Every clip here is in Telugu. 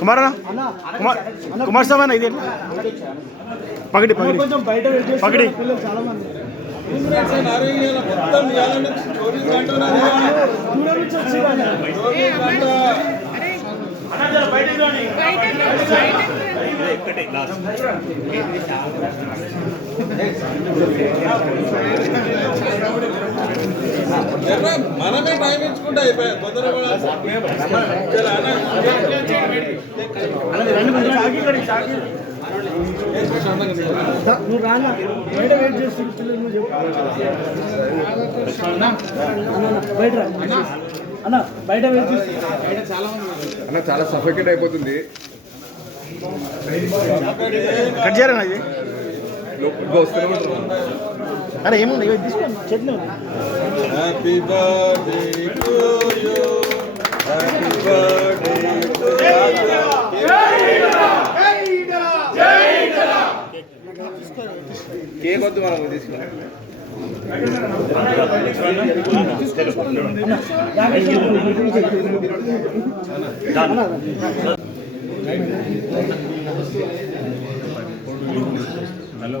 కుమారనా కుమార్ కుమార్ స్వామి అన్న ఇది పగడి పగడి పగడి పిల్లలు చాలా మంది దూరం నుంచి వచ్చి కానీ మనమే టైం ఇచ్చుకుంటే అయిపోయా దా- నువ్వు రానా బయట వెయిట్ నువ్వు చెప్పు అన్న, అన్న, బయట రా అన్న బయట వెయిట్ చేస్తున్నారు అన్న చాలా సఫికేట్ అయిపోతుంది. కట్ చేయరా ఇది? అరే ఏముంది? ఇవి తీసుకో చేతిలో ఉంది. Happy birthday to you happy birthday to cake వద్దు మనం తీసుకున్నాం హలో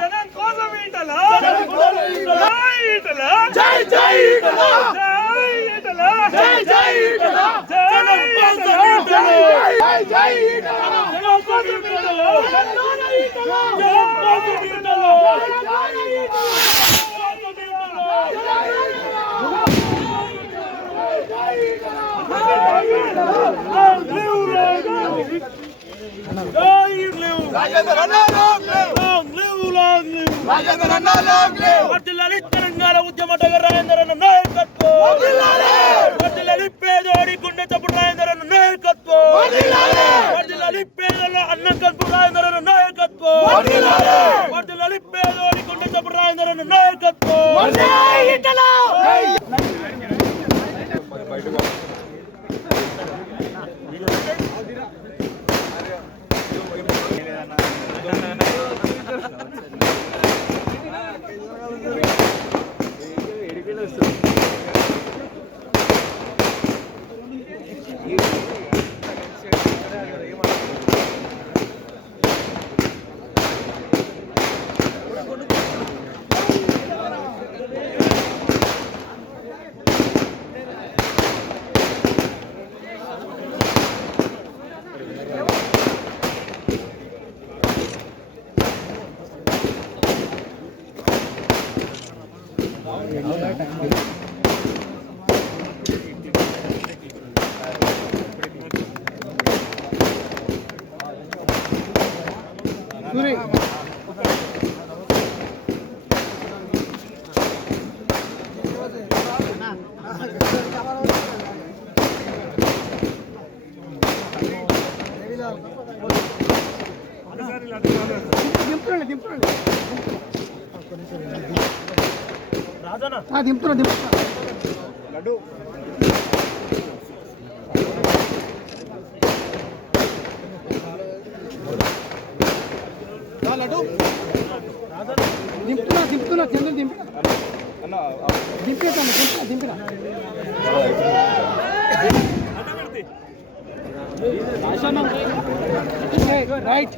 జనం కోసం ఈటలా ఈటలా జై జై ఈటలా జై ఈటలా జై జై ఈటలా జై ఈటలా జై జై ఈటలా జనం కోసం ఈటలా జనం కోసం ఈటలా Go! వర్ధిల్లాలి తెలంగాణ ఉద్యమ డగర్ రాజేంద్రన్న నాయకత్వం వర్ధిల్లాలి పేదోడి గుండె చప్పుడు రాజేంద్రన్న నాయకత్వం వర్ధిల్లాలి పేదల అన్నం కలుపు రాజేంద్రన్న నాయకత్వం పేదోడి గుండె చప్పుడు నాయకత్వం. Görüşürüz. దింపురండి దింపురండి ఆ, దింపుతున్నా దింపుతున్నా. దింపుతున్నా దింపుతున్నా చంద్రుని దింపి దింపేస్తాను దింపిన దింపిన రైట్.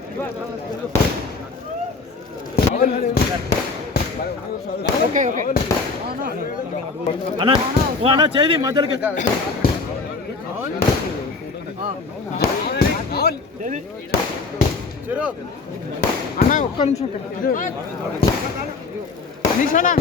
Okay okay. అన్న ఓ అన్న చేది మధ్యలోకి. అన్న ఒక్క నిమిషం నిషానా?